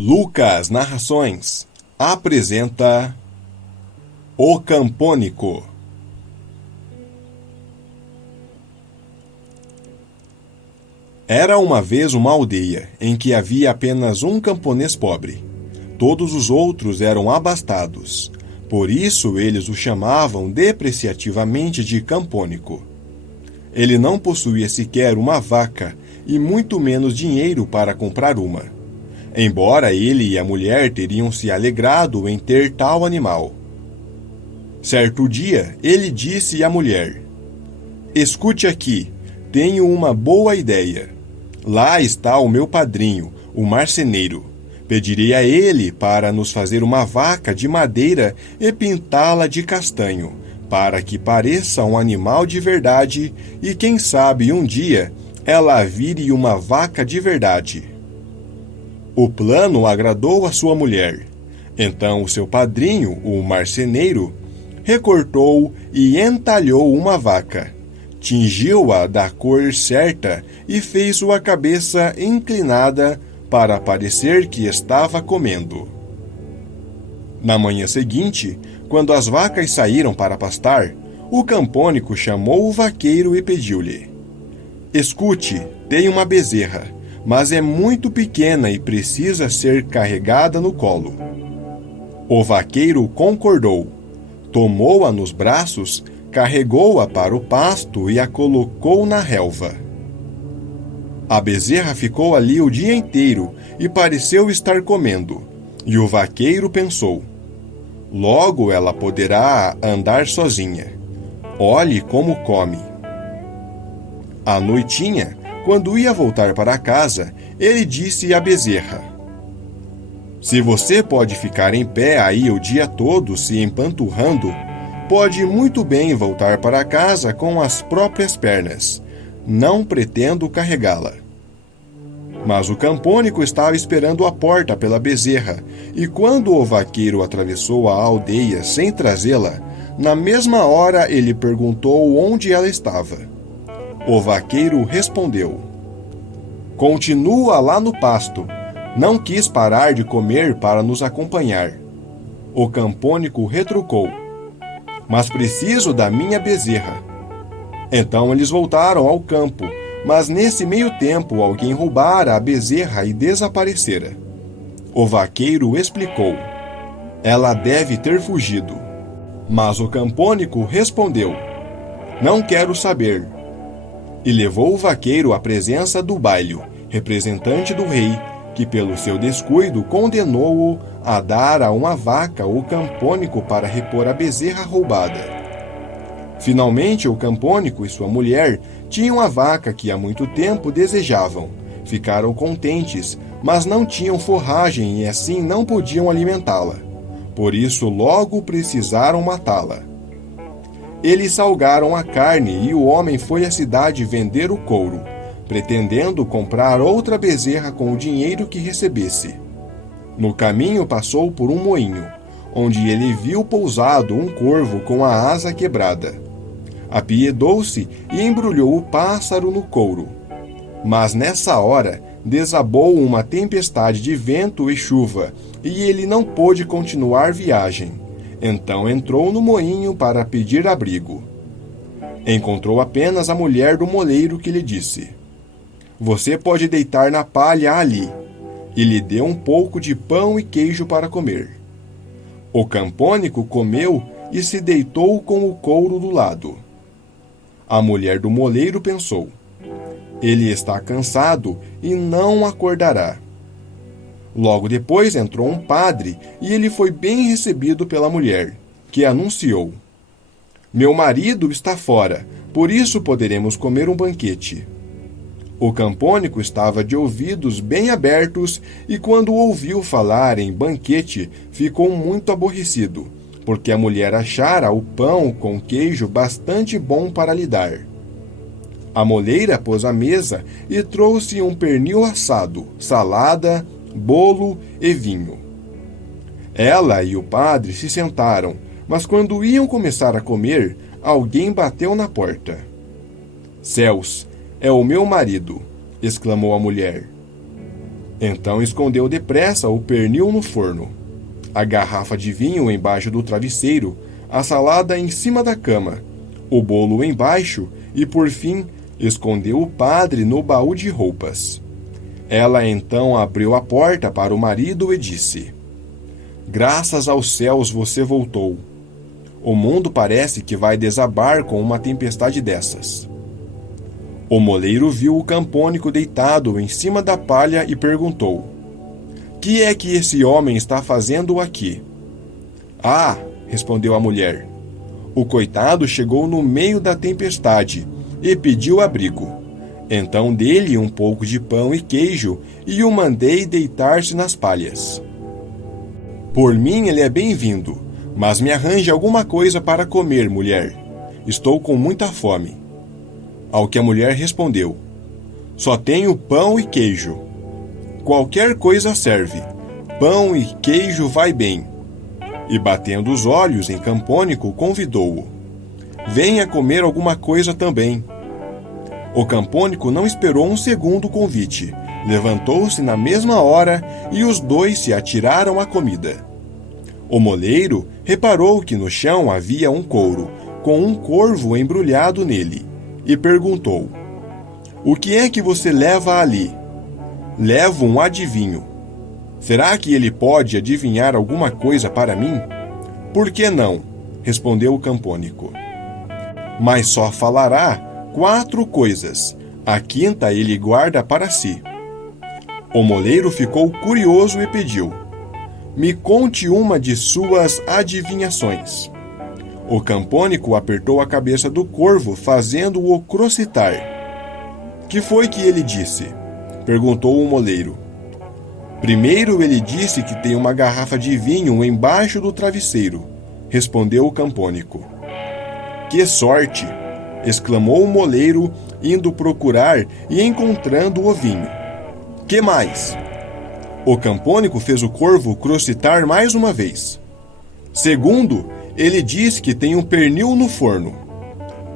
Lucas Narrações apresenta O Campônico. Era uma vez uma aldeia em que havia apenas um camponês pobre. Todos os outros eram abastados. Por isso eles o chamavam depreciativamente de campônico. Ele não possuía sequer uma vaca e muito menos dinheiro para comprar uma. Embora ele e a mulher teriam se alegrado em ter tal animal. Certo dia, ele disse à mulher: "Escute aqui, tenho uma boa ideia. Lá está o meu padrinho, o marceneiro. Pedirei a ele para nos fazer uma vaca de madeira e pintá-la de castanho, para que pareça um animal de verdade e, quem sabe, um dia ela vire uma vaca de verdade." O plano agradou a sua mulher. Então o seu padrinho, o marceneiro, recortou e entalhou uma vaca, tingiu-a da cor certa e fez sua cabeça inclinada para parecer que estava comendo. Na manhã seguinte, quando as vacas saíram para pastar, o campônico chamou o vaqueiro e pediu-lhe: "Escute, tenho uma bezerra, mas é muito pequena e precisa ser carregada no colo." O vaqueiro concordou. Tomou-a nos braços, carregou-a para o pasto e a colocou na relva. A bezerra ficou ali o dia inteiro e pareceu estar comendo, e o vaqueiro pensou: "Logo ela poderá andar sozinha. Olhe como come." À noitinha, quando ia voltar para casa, ele disse à bezerra: "Se você pode ficar em pé aí o dia todo se empanturrando, pode muito bem voltar para casa com as próprias pernas. Não pretendo carregá-la." Mas o campônico estava esperando à porta pela bezerra, e quando o vaqueiro atravessou a aldeia sem trazê-la, na mesma hora ele perguntou onde ela estava. O vaqueiro respondeu: "Continua lá no pasto. Não quis parar de comer para nos acompanhar." O campônico retrucou: "Mas preciso da minha bezerra." Então eles voltaram ao campo, mas nesse meio tempo alguém roubara a bezerra e desaparecera. O vaqueiro explicou: "Ela deve ter fugido." Mas o campônico respondeu: "Não quero saber." E levou o vaqueiro à presença do bailio, representante do rei, que pelo seu descuido condenou-o a dar a uma vaca o campônico para repor a bezerra roubada. Finalmente o campônico e sua mulher tinham a vaca que há muito tempo desejavam. Ficaram contentes, mas não tinham forragem e assim não podiam alimentá-la. Por isso logo precisaram matá-la. Eles salgaram a carne e o homem foi à cidade vender o couro, pretendendo comprar outra bezerra com o dinheiro que recebesse. No caminho passou por um moinho, onde ele viu pousado um corvo com a asa quebrada. Apiedou-se e embrulhou o pássaro no couro. Mas nessa hora desabou uma tempestade de vento e chuva, e ele não pôde continuar viagem. Então entrou no moinho para pedir abrigo. Encontrou apenas a mulher do moleiro, que lhe disse: "Você pode deitar na palha ali." E lhe deu um pouco de pão e queijo para comer. O campônico comeu e se deitou com o couro do lado. A mulher do moleiro pensou: "Ele está cansado e não acordará." Logo depois entrou um padre e ele foi bem recebido pela mulher, que anunciou: "Meu marido está fora, por isso poderemos comer um banquete." O campônico estava de ouvidos bem abertos e quando ouviu falar em banquete, ficou muito aborrecido, porque a mulher achara o pão com queijo bastante bom para lhe dar. A moleira pôs à mesa e trouxe um pernil assado, salada, bolo e vinho. Ela e o padre se sentaram, mas quando iam começar a comer, alguém bateu na porta. "Céus, é o meu marido!" exclamou a mulher. Então escondeu depressa o pernil no forno, a garrafa de vinho embaixo do travesseiro, a salada em cima da cama, o bolo embaixo e, por fim, escondeu o padre no baú de roupas. Ela então abriu a porta para o marido e disse: Graças aos céus você voltou. O mundo parece que vai desabar com uma tempestade dessas. O moleiro viu o campônico deitado em cima da palha e perguntou: Que é que esse homem está fazendo aqui? Ah, respondeu a mulher. O coitado chegou no meio da tempestade e pediu abrigo. Então dei-lhe um pouco de pão e queijo e o mandei deitar-se nas palhas. Por mim ele é bem-vindo, mas me arranje alguma coisa para comer, mulher. Estou com muita fome. Ao que a mulher respondeu: Só tenho pão e queijo. Qualquer coisa serve. Pão e queijo vai bem. E batendo os olhos em Campônico, convidou-o: Venha comer alguma coisa também. O Campônico não esperou um segundo o convite. Levantou-se na mesma hora e os dois se atiraram à comida. O moleiro reparou que no chão havia um couro, com um corvo embrulhado nele, e perguntou: O que é que você leva ali? Levo um adivinho. Será que ele pode adivinhar alguma coisa para mim? Por que não? Respondeu o Campônico. Mas só falará 4 coisas. A quinta ele guarda para si. O moleiro ficou curioso e pediu: Me conte uma de suas adivinhações. O Campônico apertou a cabeça do corvo, fazendo-o crocitar. Que foi que ele disse? Perguntou o moleiro. Primeiro ele disse que tem uma garrafa de vinho embaixo do travesseiro, respondeu o Campônico. Que sorte! Exclamou o moleiro, indo procurar e encontrando o vinho. Que mais? O Campônico fez o corvo crocitar mais uma vez. Segundo, ele disse que tem um pernil no forno.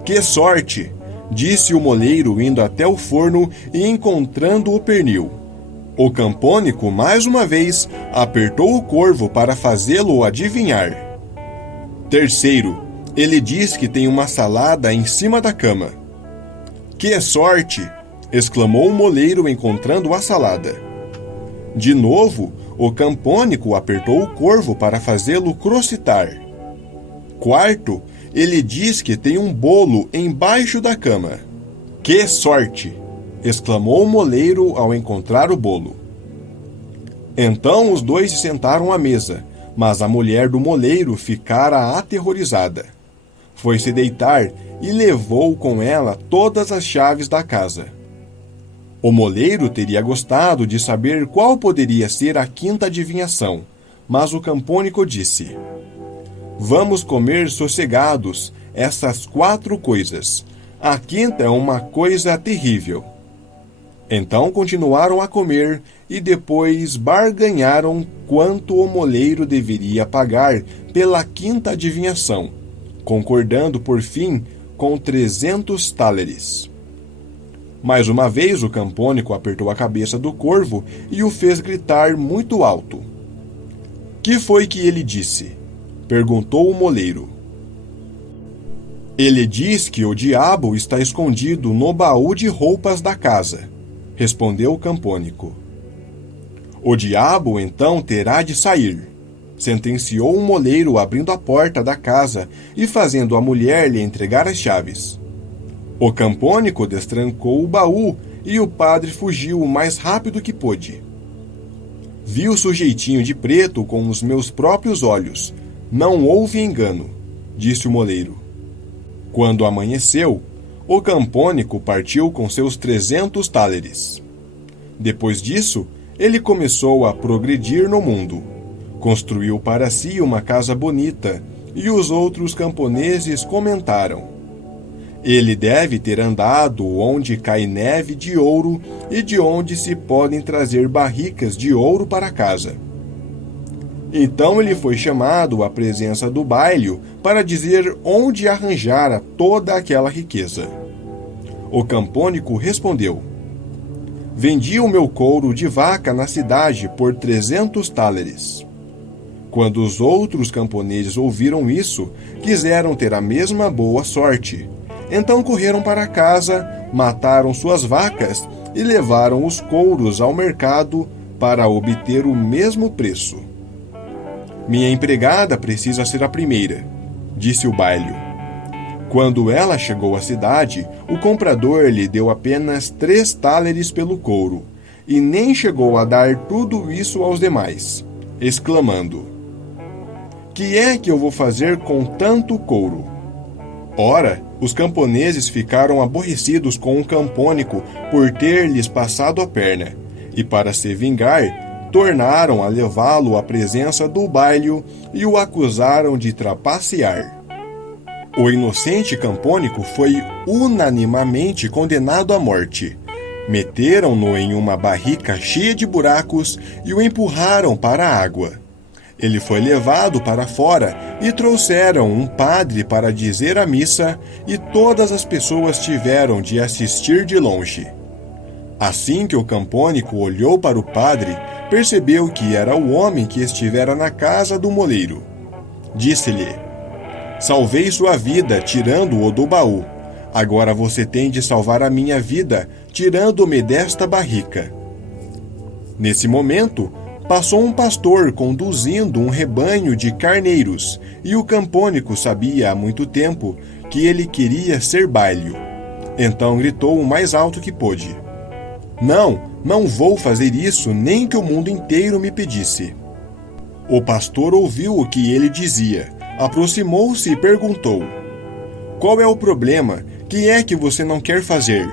Que sorte! Disse o moleiro, indo até o forno e encontrando o pernil. O Campônico, mais uma vez, apertou o corvo para fazê-lo adivinhar. Terceiro, ele diz que tem uma salada em cima da cama. Que sorte! Exclamou o moleiro, encontrando a salada. De novo, o Campônico apertou o corvo para fazê-lo crocitar. Quarto, ele diz que tem um bolo embaixo da cama. Que sorte! Exclamou o moleiro ao encontrar o bolo. Então os dois se sentaram à mesa, mas a mulher do moleiro ficara aterrorizada. Foi se deitar e levou com ela todas as chaves da casa. O moleiro teria gostado de saber qual poderia ser a quinta adivinhação, mas o Campônico disse: Vamos comer sossegados essas 4 coisas. A quinta é uma coisa terrível. Então continuaram a comer e depois barganharam quanto o moleiro deveria pagar pela quinta adivinhação, concordando por fim com 300 thalerés. Mais uma vez o Campônico apertou a cabeça do corvo e o fez gritar muito alto. Que foi que ele disse? Perguntou o moleiro. Ele diz que o diabo está escondido no baú de roupas da casa, respondeu o Campônico. O diabo então terá de sair, sentenciou o moleiro, abrindo a porta da casa e fazendo a mulher lhe entregar as chaves. O Campônico destrancou o baú e o padre fugiu o mais rápido que pôde. Vi o sujeitinho de preto com os meus próprios olhos. Não houve engano, disse o moleiro. Quando amanheceu, o Campônico partiu com seus 300 thalerés. Depois disso, ele começou a progredir no mundo. Construiu para si uma casa bonita, e os outros camponeses comentaram: Ele deve ter andado onde cai neve de ouro e de onde se podem trazer barricas de ouro para casa. Então ele foi chamado à presença do bailio para dizer onde arranjara toda aquela riqueza. O Campônico respondeu: Vendi o meu couro de vaca na cidade por 300 thalers. Quando os outros camponeses ouviram isso, quiseram ter a mesma boa sorte. Então correram para casa, mataram suas vacas e levaram os couros ao mercado para obter o mesmo preço. Minha empregada precisa ser a primeira, disse o bailio. Quando ela chegou à cidade, o comprador lhe deu apenas 3 thalers pelo couro, e nem chegou a dar tudo isso aos demais, exclamando: "Que é que eu vou fazer com tanto couro?" Ora, os camponeses ficaram aborrecidos com o campônico por ter lhes passado a perna, e para se vingar, tornaram a levá-lo à presença do bailio e o acusaram de trapacear. O inocente campônico foi unanimamente condenado à morte. Meteram-no em uma barrica cheia de buracos e o empurraram para a água. Ele foi levado para fora e trouxeram um padre para dizer a missa, e todas as pessoas tiveram de assistir de longe. Assim que o campônico olhou para o padre, percebeu que era o homem que estivera na casa do moleiro. Disse-lhe: "Salvei sua vida, tirando-o do baú. Agora você tem de salvar a minha vida, tirando-me desta barrica." Nesse momento, passou um pastor conduzindo um rebanho de carneiros, e o campônico sabia há muito tempo que ele queria ser bailio. Então gritou o mais alto que pôde: Não vou fazer isso, nem que o mundo inteiro me pedisse." O pastor ouviu o que ele dizia, aproximou-se e perguntou: "Qual é o problema? Que é que você não quer fazer?"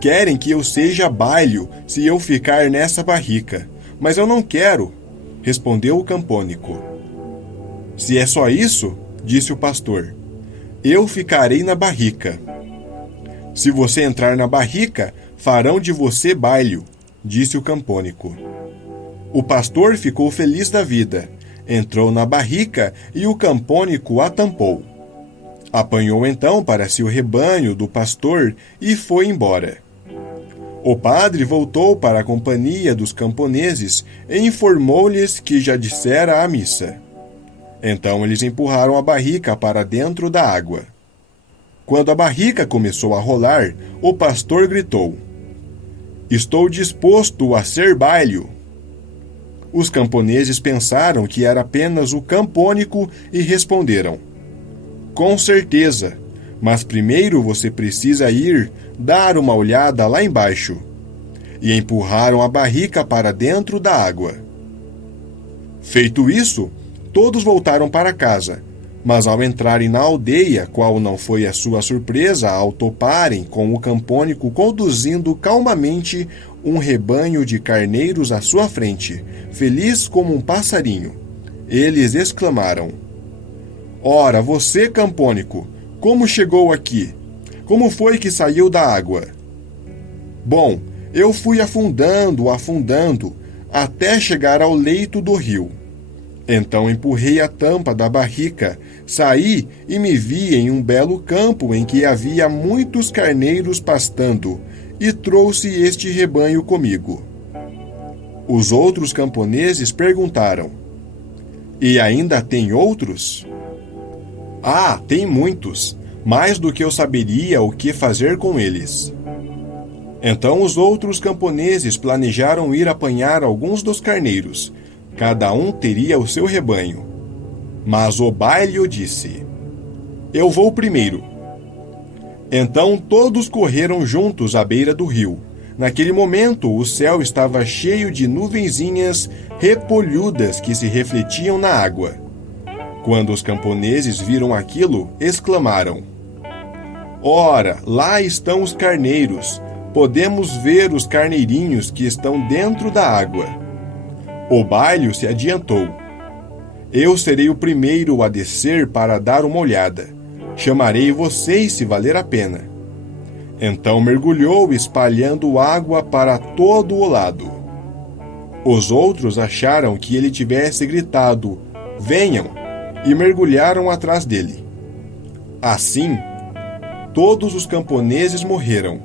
"Querem que eu seja bailio se eu ficar nessa barrica, mas eu não quero", respondeu o campônico. "Se é só isso", disse o pastor, "eu ficarei na barrica." "Se você entrar na barrica, farão de você bailio", disse o campônico. O pastor ficou feliz da vida, entrou na barrica e o campônico a tampou. Apanhou então para si o rebanho do pastor e foi embora. O padre voltou para a companhia dos camponeses e informou-lhes que já dissera a missa. Então eles empurraram a barrica para dentro da água. Quando a barrica começou a rolar, o pastor gritou: "Estou disposto a ser bailio." Os camponeses pensaram que era apenas o campônico e responderam: "Com certeza, mas primeiro você precisa ir dar uma olhada lá embaixo." E empurraram a barrica para dentro da água. Feito isso, todos voltaram para casa, mas ao entrarem na aldeia, qual não foi a sua surpresa ao toparem com o campônico conduzindo calmamente um rebanho de carneiros à sua frente, feliz como um passarinho. Eles exclamaram: "Ora, você, campônico, como chegou aqui? Como foi que saiu da água?" "Bom, eu fui afundando, até chegar ao leito do rio. Então empurrei a tampa da barrica, saí e me vi em um belo campo em que havia muitos carneiros pastando, e trouxe este rebanho comigo." Os outros camponeses perguntaram: "E ainda tem outros?" "Ah, tem muitos, mais do que eu saberia o que fazer com eles." Então os outros camponeses planejaram ir apanhar alguns dos carneiros. Cada um teria o seu rebanho. Mas o bailio disse: "Eu vou primeiro." Então todos correram juntos à beira do rio. Naquele momento, o céu estava cheio de nuvenzinhas repolhudas que se refletiam na água. Quando os camponeses viram aquilo, exclamaram: "Ora, lá estão os carneiros. Podemos ver os carneirinhos que estão dentro da água." O bailio se adiantou: "Eu serei o primeiro a descer para dar uma olhada. Chamarei vocês se valer a pena." Então mergulhou, espalhando água para todo o lado. Os outros acharam que ele tivesse gritado: "Venham!" e mergulharam atrás dele. Assim, todos os camponeses morreram,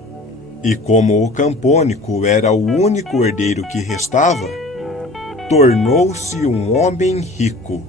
E como o Campônico era o único herdeiro que restava, tornou-se um homem rico.